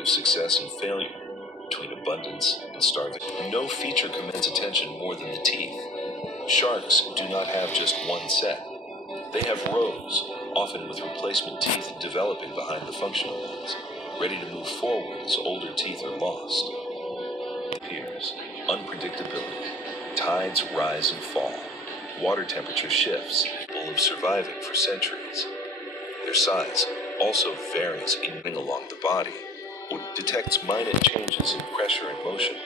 of success and failure, between abundance and starvation. No feature commands attention more than the teeth. Sharks do not have just one set. They have rows, often with replacement teeth developing behind the functional ones, ready to move forward as older teeth are lost. Appears unpredictability. Tides rise and fall. Water temperature shifts, capable of surviving for centuries. Their size also varies along the body, which detects minute changes in pressure and motion.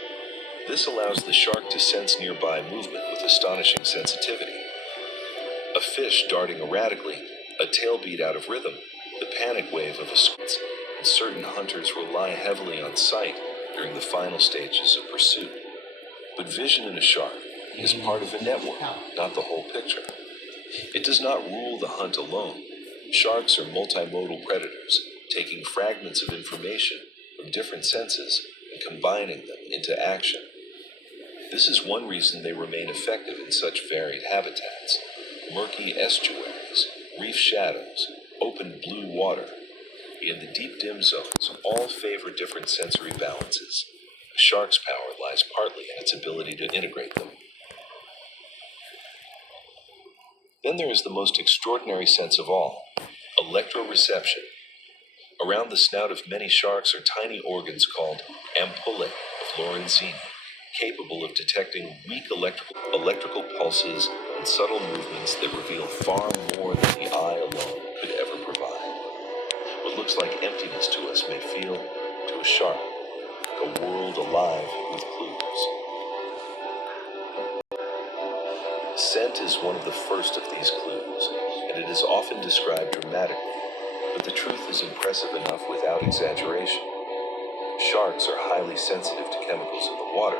This allows the shark to sense nearby movement with astonishing sensitivity. A fish darting erratically, a tail beat out of rhythm, the panic wave of a squid, and certain hunters rely heavily on sight during the final stages of pursuit. But vision in a shark is part of a network, not the whole picture. It does not rule the hunt alone. Sharks are multimodal predators, taking fragments of information from different senses and combining them into action. This is one reason they remain effective in such varied habitats. Murky estuaries, reef shadows, open blue water, and the deep dim zones all favor different sensory balances. A shark's power lies partly in its ability to integrate them. Then there is the most extraordinary sense of all, electroreception. Around the snout of many sharks are tiny organs called ampullae of Lorenzini, capable of detecting weak electrical pulses and subtle movements that reveal far more than the eye alone could ever provide. What looks like emptiness to us may feel, to a shark, like a world alive with clues. Scent is one of the first of these clues, and it is often described dramatically, but the truth is impressive enough without exaggeration. Sharks are highly sensitive to chemicals in the water,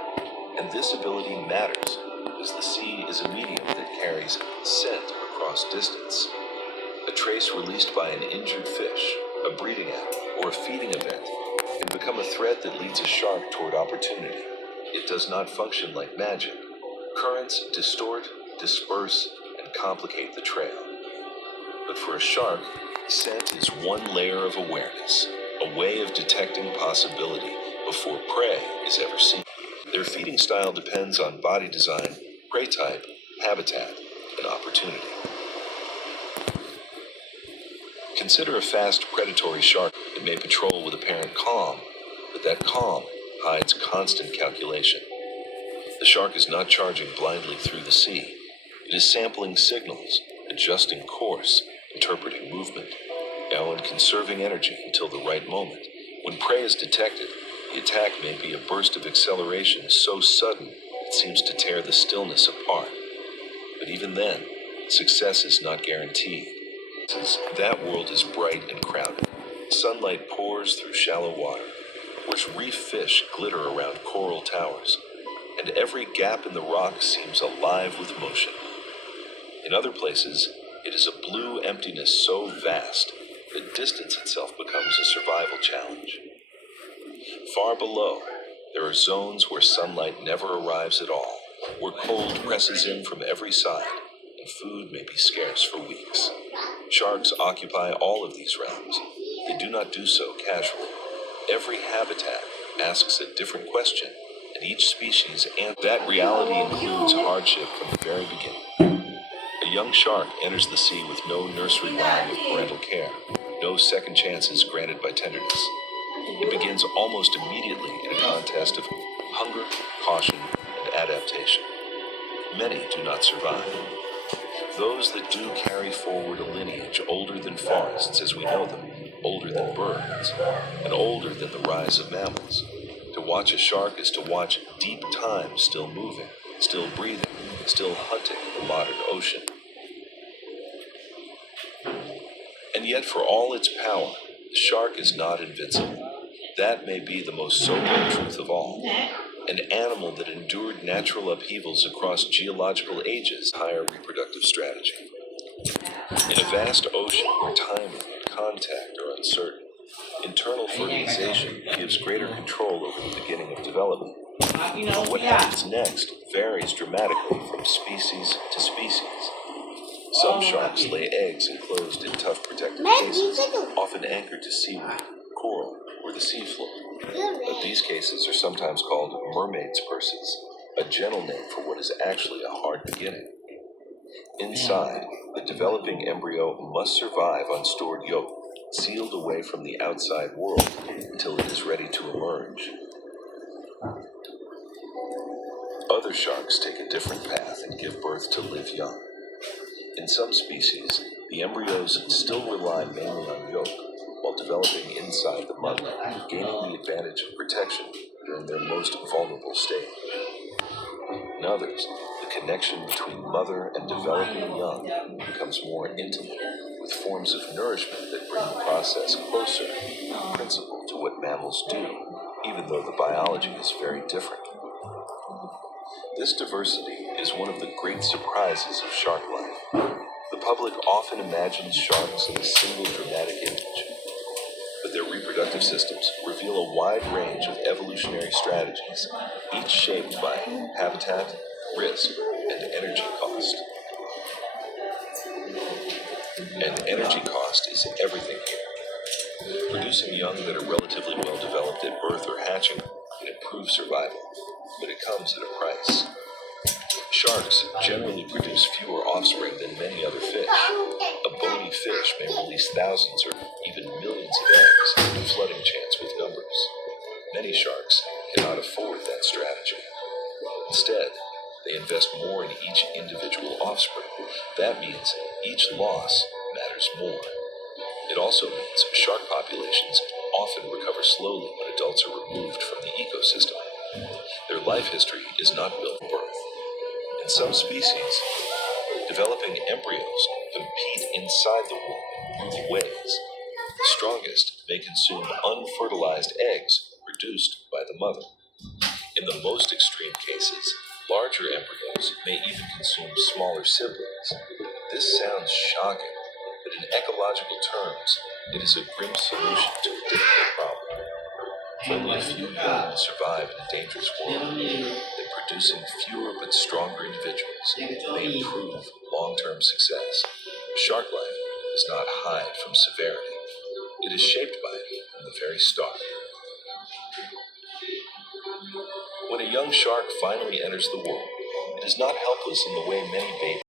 and this ability matters because the sea is a medium that carries scent across distance. A trace released by an injured fish, a breeding act, or a feeding event can become a thread that leads a shark toward opportunity. It does not function like magic. Currents distort, disperse, and complicate the trail. But for a shark, scent is one layer of awareness, a way of detecting possibility before prey is ever seen. Their feeding style depends on body design, prey type, habitat, and opportunity. Consider a fast predatory shark that may patrol with apparent calm, but that calm hides constant calculation. The shark is not charging blindly through the sea. It is sampling signals, adjusting course, interpreting movement, and conserving energy until the right moment. When prey is detected, the attack may be a burst of acceleration so sudden it seems to tear the stillness apart. But even then, success is not guaranteed. That world is bright and crowded. Sunlight pours through shallow water, where reef fish glitter around coral towers, and every gap in the rock seems alive with motion. In other places, it is a blue emptiness so vast that distance itself becomes a survival challenge. Far below, there are zones where sunlight never arrives at all, where cold presses in from every side, and food may be scarce for weeks. Sharks occupy all of these realms. They do not do so casually. Every habitat asks a different question, and each species answers. That reality includes hardship from the very beginning. A young shark enters the sea with no nursery rhyme of parental care, no second chances granted by tenderness. It begins almost immediately in a contest of hunger, caution, and adaptation. Many do not survive. Those that do carry forward a lineage older than forests as we know them, older than birds, and older than the rise of mammals. To watch a shark is to watch deep time still moving, still breathing, still hunting the modern ocean. And yet for all its power, the shark is not invincible. That may be the most sobering truth of all. An animal that endured natural upheavals across geological ages, higher reproductive strategy. In a vast ocean where timing and contact are uncertain, internal fertilization gives greater control over the beginning of development. What happens next varies dramatically from species to species. Some sharks lay eggs enclosed in tough protective cases, often anchored to seaweed, coral, or the seafloor. But these cases are sometimes called mermaid's purses, a gentle name for what is actually a hard beginning. Inside, the developing embryo must survive on stored yolk, sealed away from the outside world until it is ready to emerge. Other sharks take a different path and give birth to live young. In some species, the embryos still rely mainly on yolk, while developing inside the mother, gaining the advantage of protection during their most vulnerable stage. In others, the connection between mother and developing young becomes more intimate, with forms of nourishment that bring the process closer in principle to what mammals do, even though the biology is very different. This diversity is one of the great surprises of shark life. The public often imagines sharks in a single dramatic image, but their reproductive systems reveal a wide range of evolutionary strategies, each shaped by habitat, risk, and energy cost. And energy cost is everything here. Producing young that are relatively well developed at birth or hatching can improve survival, but it comes at a price. Sharks generally produce fewer offspring than many other fish. A bony fish may release thousands or even millions of eggs, flooding chance with numbers. Many sharks cannot afford that strategy. Instead, they invest more in each individual offspring. That means each loss matters more. It also means shark populations often recover slowly when adults are removed from the ecosystem. Their life history is not built for birth. In some species, developing embryos compete inside the womb in brutal ways. The strongest may consume unfertilized eggs produced by the mother. In the most extreme cases, larger embryos may even consume smaller siblings. This sounds shocking, but in ecological terms, it is a grim solution to a difficult problem. If only a few young survive in a dangerous world, then producing fewer but stronger individuals may improve long-term success. Shark life does not hide from severity. It is shaped by it from the very start. When a young shark finally enters the world, it is not helpless in the way many babies